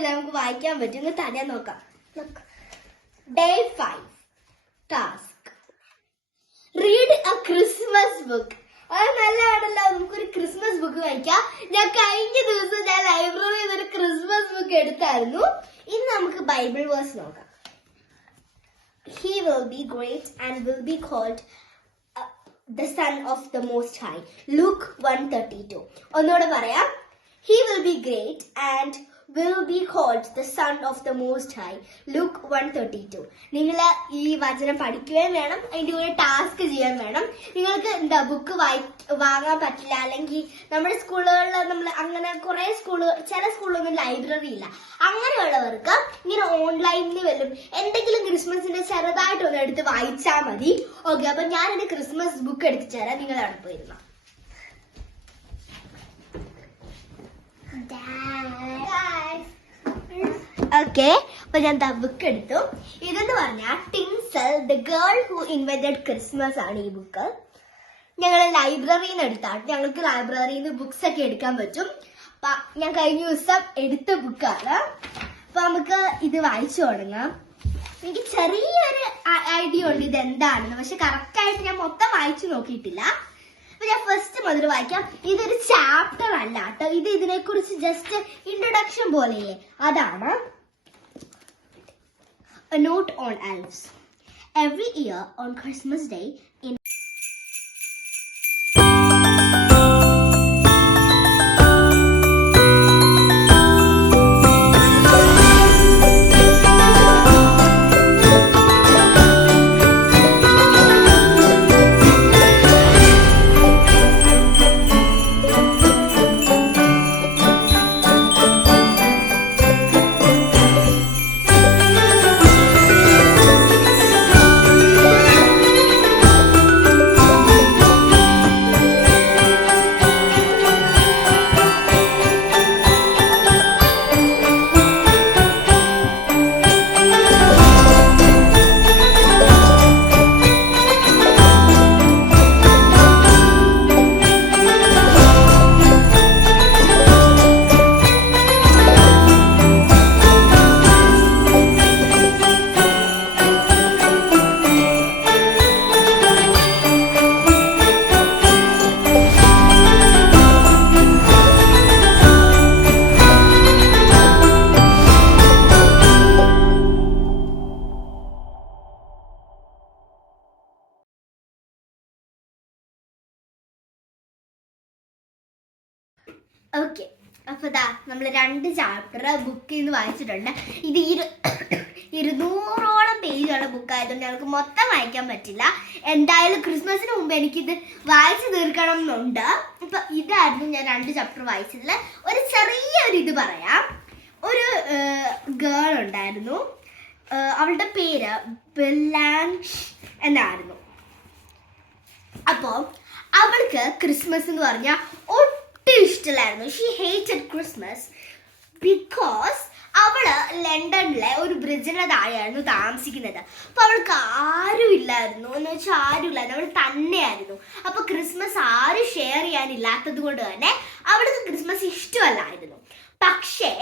സാരമില്ല, നമുക്ക് വായിക്കാൻ പറ്റും. തരാൻ നോക്കാം. Day 5 task read A Christmas book. അത് നല്ലതാണല്ലോ, നമുക്കൊരു ക്രിസ്മസ് ബുക്ക് വായിക്കാം. ഞാൻ കഴിഞ്ഞ ദിവസം ലൈബ്രറിയിൽ നിന്ന് ഒരു ക്രിസ്മസ് ബുക്ക് എടുത്തായിരുന്നു. ഇന്ന് നമുക്ക് ബൈബിൾ വേഴ്സ് നോക്കാം. He will be great and will be called the Son of the Most High. Luke 1:32. ഒന്നുകൂടെ പറയാം. He will be great and will be called the Son of the Most High. Luke 1:32. നിങ്ങൾ ഈ വചനം പഠിക്കുകയും വേണം, അതിൻ്റെ കൂടെ ടാസ്ക് ചെയ്യാൻ വേണം. നിങ്ങൾക്ക് ബുക്ക് വാങ്ങാൻ പറ്റില്ല, അല്ലെങ്കിൽ നമ്മുടെ സ്കൂളുകളിൽ നമ്മൾ അങ്ങനെ കുറെ ചില സ്കൂളിലൊന്നും ലൈബ്രറി ഇല്ല. അങ്ങനെയുള്ളവർക്ക് ഇങ്ങനെ ഓൺലൈനിൽ വരും എന്തെങ്കിലും ക്രിസ്മസിന്റെ ചെറുതായിട്ടൊന്ന് എടുത്ത് വായിച്ചാൽ മതി. ഓക്കെ, അപ്പൊ ഞാൻ എന്റെ ക്രിസ്മസ് ബുക്ക് എടുത്തു തരാം, നിങ്ങൾ അവിടെ പോയിരുന്ന. ഓക്കെ, അപ്പൊ ഞാൻ ബുക്ക് എടുത്തു. ഇതെന്ന് പറഞ്ഞാൽ tinsel the girl who invented Christmas ആണ് ഈ ബുക്ക്. ഞങ്ങൾ ലൈബ്രറിയിൽ നിന്ന് എടുത്താണ്. ഞങ്ങൾക്ക് ലൈബ്രറിയിൽ നിന്ന് ബുക്സ് ഒക്കെ എടുക്കാൻ പറ്റും. അപ്പൊ ഞാൻ കഴിഞ്ഞ ദിവസം എടുത്ത ബുക്കാണ്. അപ്പൊ നമുക്ക് ഇത് വായിച്ചു തുടങ്ങാം. എനിക്ക് ചെറിയൊരു ഐഡിയ ഉണ്ട് ഇത് എന്താണെന്ന്, പക്ഷെ കറക്റ്റ് ആയിട്ട് ഞാൻ മൊത്തം വായിച്ചു നോക്കിയിട്ടില്ല. അപ്പൊ ഞാൻ ഫസ്റ്റ് മുതൽ വായിക്കാം. ഇതൊരു ചാപ്റ്റർ അല്ല കേട്ടോ, ഇത് ഇതിനെ കുറിച്ച് ജസ്റ്റ് ഇൻട്രൊഡക്ഷൻ പോലെയേ, അതാണ്. A note on elves. Every year on Christmas Day in okay, അപ്പൊ നമ്മൾ 2 ചാപ്റ്റർ ബുക്കിൽ നിന്ന് വായിച്ചിട്ടുണ്ട്. ഇത് 200ഓളം പേജുള്ള ബുക്കായതുകൊണ്ട് ഞങ്ങൾക്ക് മൊത്തം വായിക്കാൻ പറ്റില്ല. എന്തായാലും ക്രിസ്മസിന് മുമ്പ് എനിക്കിത് വായിച്ചു തീർക്കണം എന്നുണ്ട്. അപ്പൊ ഇതായിരുന്നു ഞാൻ 2 ചാപ്റ്റർ വായിച്ചതിൽ. ഒരു ചെറിയൊരു ഇത് പറയാം. ഒരു ഗേൾ ഉണ്ടായിരുന്നു, അവളുടെ പേര് ബെലാൻഷ് എന്നായിരുന്നു. അപ്പോൾ അവൾക്ക് ക്രിസ്മസ് എന്ന് പറഞ്ഞാൽ ഇഷ്ടമില്ലായിരുന്നു. ഷീ ഹേറ്റഡ് ക്രിസ്മസ് ബിക്കോസ് അവള് ലണ്ടനിലെ ഒരു ബ്രിഡ്ജിന്റെ താഴെയായിരുന്നു താമസിക്കുന്നത്. അപ്പൊ അവൾക്ക് ആരും ഇല്ലായിരുന്നു, എന്ന് വെച്ചാൽ ആരും ഇല്ലായിരുന്നു, അവൾ തന്നെയായിരുന്നു. അപ്പൊ ക്രിസ്മസ് ആരും ഷെയർ ചെയ്യാനില്ലാത്തത് കൊണ്ട് തന്നെ അവൾക്ക് ക്രിസ്മസ് ഇഷ്ടമല്ലായിരുന്നു. പക്ഷേ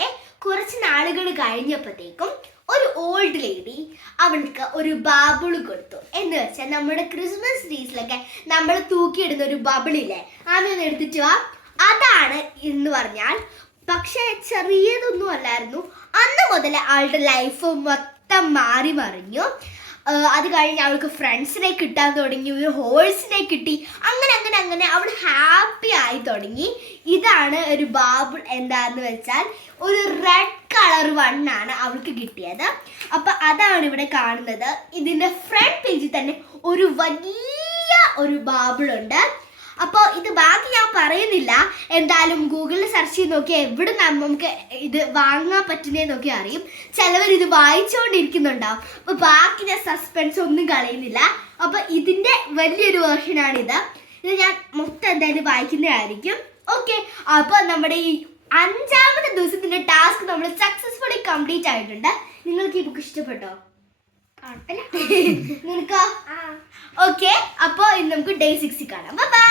കുറച്ച് നാളുകൾ കഴിഞ്ഞപ്പോഴത്തേക്കും ഒരു ഓൾഡ് ലേഡി അവൾക്ക് ഒരു ബബിള് കൊടുത്തു. എന്ന് വെച്ചാൽ നമ്മുടെ ക്രിസ്മസ് ട്രീസിലൊക്കെ നമ്മൾ തൂക്കിയിടുന്ന ഒരു ബബിളില്ലേ, ആമയൊന്ന് എടുത്തിട്ട് വാ, അതാണ് എന്ന് പറഞ്ഞാൽ. പക്ഷെ ചെറിയതൊന്നും അല്ലായിരുന്നു. അന്ന് മുതൽ അവളുടെ ലൈഫ് മൊത്തം മാറി മറിഞ്ഞു. അത് കഴിഞ്ഞ് അവൾക്ക് ഫ്രണ്ട്സിനെ കിട്ടാൻ തുടങ്ങി, ഒരു ഹോഴ്സിനെ കിട്ടി. അങ്ങനെ അങ്ങനെ അങ്ങനെ അവൾ ഹാപ്പി ആയി തുടങ്ങി. ഇതാണ് ഒരു ബാബിൾ. എന്താന്ന് വെച്ചാൽ ഒരു റെഡ് കളർ വണ്ണാണ് അവൾക്ക് കിട്ടിയത്. അപ്പൊ അതാണ് ഇവിടെ കാണുന്നത്. ഇതിന്റെ ഫ്രണ്ട് പേജിൽ തന്നെ ഒരു വലിയ ഒരു ബാബിൾ ഉണ്ട്. അപ്പോൾ ഇത് ബാക്കി ഞാൻ പറയുന്നില്ല. എന്തായാലും ഗൂഗിളിൽ സെർച്ച് ചെയ്ത് നോക്കിയാൽ എവിടെ നമുക്ക് ഇത് വാങ്ങാൻ പറ്റുന്നതെന്ന് നോക്കി അറിയും. ചിലവർ ഇത് വായിച്ചുകൊണ്ടിരിക്കുന്നുണ്ടാവും. അപ്പോൾ ബാക്കി ഞാൻ സസ്പെൻസ് ഒന്നും കളയുന്നില്ല. അപ്പോൾ ഇതിൻ്റെ വലിയൊരു വേർഷനാണിത്. ഇത് ഞാൻ മൊത്തം എന്തായാലും വായിക്കുന്നതായിരിക്കും. ഓക്കെ, അപ്പോൾ നമ്മുടെ ഈ 5ാമത്തെ ദിവസത്തിൻ്റെ ടാസ്ക് നമ്മൾ സക്സസ്ഫുള്ളി കംപ്ലീറ്റ് ആയിട്ടുണ്ട്. നിങ്ങൾക്ക് ഈ ബുക്ക് ഇഷ്ടപ്പെട്ടോ? നിനക്കോ? ഓക്കെ, അപ്പോൾ ഇന്ന് നമുക്ക് Day 6 കാണാം. ബൈ.